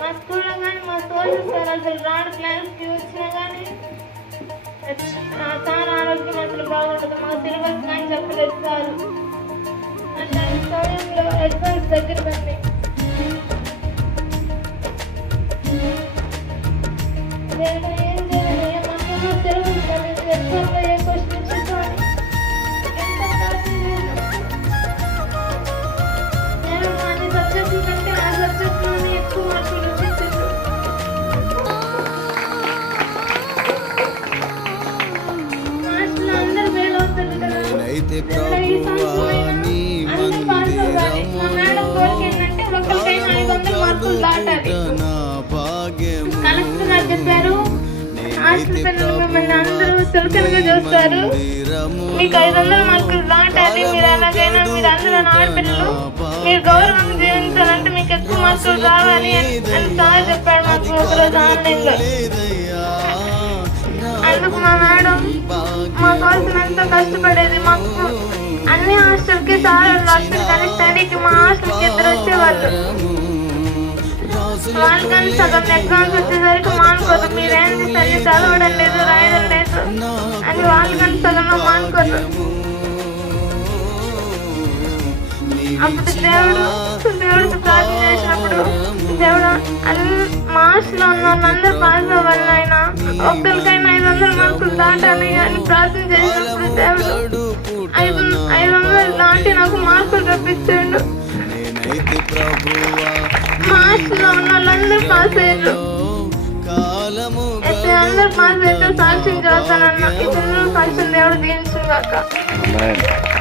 మా స్కూల్లో కానీ మా సోషల్ సార్ అసలు రాడు క్లాస్కి వచ్చినా కానీ సార్ ఆరోగ్యం అసలు బాగుండదు. మా సిలబస్ కానీ చెప్పలేదు సార్. అట్లాంటి సమయంలో ఎగ్జామ్స్ దగ్గర పడి నేను చెప్పారు అందరూ చులకనగా చూస్తారు మీకు ఐదు వందల మార్కులు దాటాలి మీరు ఎలాగైనా మీరు అందరూ ఆడపిల్లలు మీరు గౌరవం జీవించాలంటే మీకు ఎక్కువ మార్కులు రావాలి అని సార్ చెప్పాడు మాకు ఒకరోజు ఆన్లైన్లో అందుకు మా మేడం మా కోసం ఎంతో కష్టపడేది మాకు అన్ని హాస్టల్కి సార్ వస్తుంది కానీ స్టడీకి మా హాస్టల్కి ఇద్దరు వచ్చేవాళ్ళు. వాళ్ళు కానీ సగం ఎగ్జామ్స్ వచ్చేసరికి మానుకోదు మీరేంది సరి చదవడం లేదు రాయడం లేదు అని వాళ్ళు కానీ సగంలో మానుకోదు అప్పుడు దేవుడు దేవుడికి ప్రార్థన చేసినప్పుడు దేవుడా అన్ని మాస్లో ఉన్న వాళ్ళందరూ పాస్ అవ్వాలి ఆయన ఒక్కరికైనా ఐదు వందల మార్కులు దాటాలి అని ప్రార్థన చేసినప్పుడు దేవుడు ఐదు ఐదు వందలు దాటి నాకు మార్కులు రప్పించాడు నేనైతే ప్రభువా మాస్లో ఉన్న వాళ్ళందరూ పాస్ అయ్యారు అయితే అందరూ పాస్ అయితే సాక్ష్యం చేస్తానన్న ఇతరులు సాక్ష్యం దేవుడు దీవించుగాక. Amen.